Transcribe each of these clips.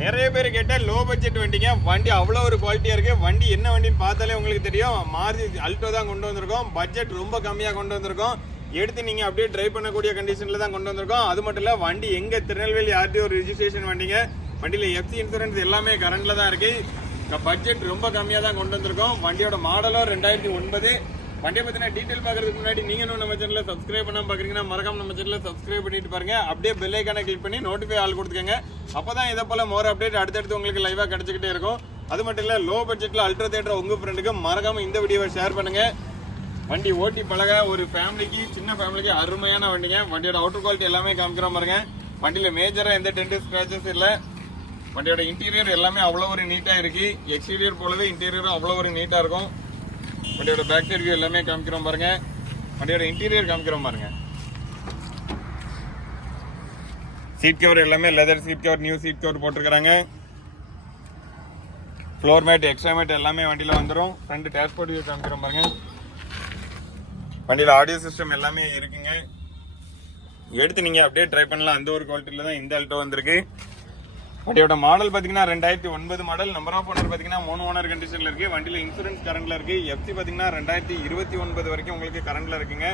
நிறைய பேர் கேட்ட லோ பட்ஜெட் வண்டிங்க. வண்டி அவ்வளோ ஒரு குவாலிட்டியா இருக்கு. வண்டி என்ன வண்டின்னு பார்த்தாலே உங்களுக்கு தெரியும். மாருதி அல்டோ தான் கொண்டு வந்திருக்கோம். பட்ஜெட் ரொம்ப கம்மியாக கொண்டு வந்திருக்கோம். எடுத்து நீங்க அப்படியே டிரைவ் பண்ணக்கூடிய கண்டிஷன்ல தான் கொண்டு வந்திருக்கோம். அது மட்டும் இல்ல வண்டி எங்க திருநெல்வேலி ஆர்டிஓ ரெஜிஸ்ட்ரேஷன் வண்டிங்க. வண்டியில எஃப்சி இன்சூரன்ஸ் எல்லாமே கரண்ட்ல தான் இருக்கு. பட்ஜெட் ரொம்ப கம்மியாக தான் கொண்டு வந்திருக்கோம். வண்டியோட மாடலும் 2009. வண்டியை பத்தின டீடைல் பாக்குறதுக்கு முன்னாடி நீங்க நம்ம சேனலை சப்ஸ்கிரைப் பண்ணாம பாக்குறீங்கன்னா மறக்காம நம்ம சேனலை சப்ஸ்கிரைப் பண்ணிட்டு பாருங்க. அப்படியே பெல் ஐகானை கிளிக் பண்ணி நோட்டிஃபை ஆல் கொடுத்துக்கங்க. அப்பதான் இதை போல மோர் அப்டேட் அடுத்தடுத்து உங்களுக்கு லைவா கிடைச்சிக்கிட்டே இருக்கும். அது மட்டும் இல்ல லோ பட்ஜெட்ல அல்ட்ரா தேட்டர் உங்க ஃப்ரெண்டுக்கு மறக்காம இந்த வீடியோவை ஷேர் பண்ணுங்க. வண்டி ஓட்டி பழக ஒரு ஃபேமிலிக்கு, சின்ன ஃபேமிலிக்கு அருமையான வண்டிங்க. வண்டியோட அவுட்டர் குவாலிட்டி எல்லாமே காமிக்கிறோம் பாருங்க. வண்டியில மேஜரா எந்த டென்ட் ஸ்கிராச்சஸ் இல்ல. வண்டியோட இன்டீரியர் எல்லாமே அவ்வளவு ஒரு நீட்டா இருக்கு. எக்ஸ்டீரியர் போலவே இன்டீரியரும் அவ்வளவு ஒரு நீட்டா இருக்கும். வண்டியோட பேக் சைடு வியூ எல்லாமே காமிக்கிறோம் பாருங்க. வண்டியோட இன்டீரியர் காமிக்கிறோம் பாருங்க. சீட் கவர் எல்லாமே leather seat cover, new seat cover போட்டிருக்காங்க. ஃப்ளோர் மேட், எக்ஸ்ட்ரா மேட் எல்லாமே வண்டியில வந்துடும். ஃப்ரண்ட் டேஷ்போர்ட் வியூ காமிக்கிறோம் பாருங்க. வண்டியில ஆடியோ சிஸ்டம் எல்லாமே இருக்குங்க. எடுத்து நீங்க அப்படியே ட்ரை பண்ணலாம். அந்த ஒரு குவாலிட்டியில தான் இந்த ஆல்டோ வந்திருக்கு. வண்டியோட மாடல் பாத்தீங்கன்னா 2009 மாடல். நம்பர் ஆஃப் ஓனர் பாத்தீங்கன்னா 3 ஓனர் கண்டிஷன்ல இருக்கு. வண்டியில இன்சூரன்ஸ் கரண்ட்ல இருக்கு. எஃப்சி பாத்தீங்கன்னா 2029 வரைக்கும் உங்களுக்கு கரண்ட்ல இருக்குங்க.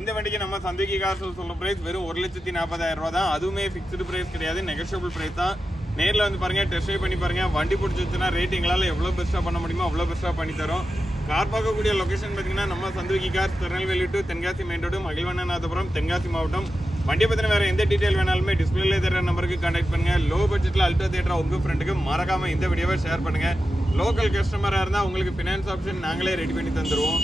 இந்த வண்டிக்கு நம்ம சந்துவிக்கி கார்ஸ் சொல்ற பிரைஸ் வெறும் 1,40,000 ரூபாய் தான். அதுவுமே பிக்ஸ்டு பிரைஸ் கிடையாது, நெகோஷியபிள் பிரைஸ் தான். நேரில் வந்து பாருங்க, டெஸ்ட் ட்ரைவ் பண்ணி பாருங்க. வண்டி பிடிச்சிச்சுன்னா ரேட் எங்களால் எவ்வளவு பெஸ்டா பண்ண முடியுமோ அவ்வளவு பெஸ்டா பண்ணி தரோம். கார் பார்க்கக்கூடிய லொகேஷன் பாத்தீங்கன்னா நம்ம Santhuvikki cars Tirunelveli to Tenkasi main road, Mahizhvannanathapuram, Tenkasi மாவட்டம். வண்டியை பத்தின வேற எந்த டீடைல் வேணாலுமே டிஸ்பிளேல தெரிய நம்பருக்கு கான்டாக்ட் பண்ணுங்க. லோ பட்ஜெட்ல அல்ட்ரா தேட்டர் உங்க ஃப்ரெண்டுக்கு மறக்காம இந்த வீடியோவை ஷேர் பண்ணுங்க. லோக்கல் கஸ்டமரா இருந்தா உங்களுக்கு பினான்ஸ் ஆப்ஷன் நாங்களே ரெடி பண்ணி தந்துருவோம்.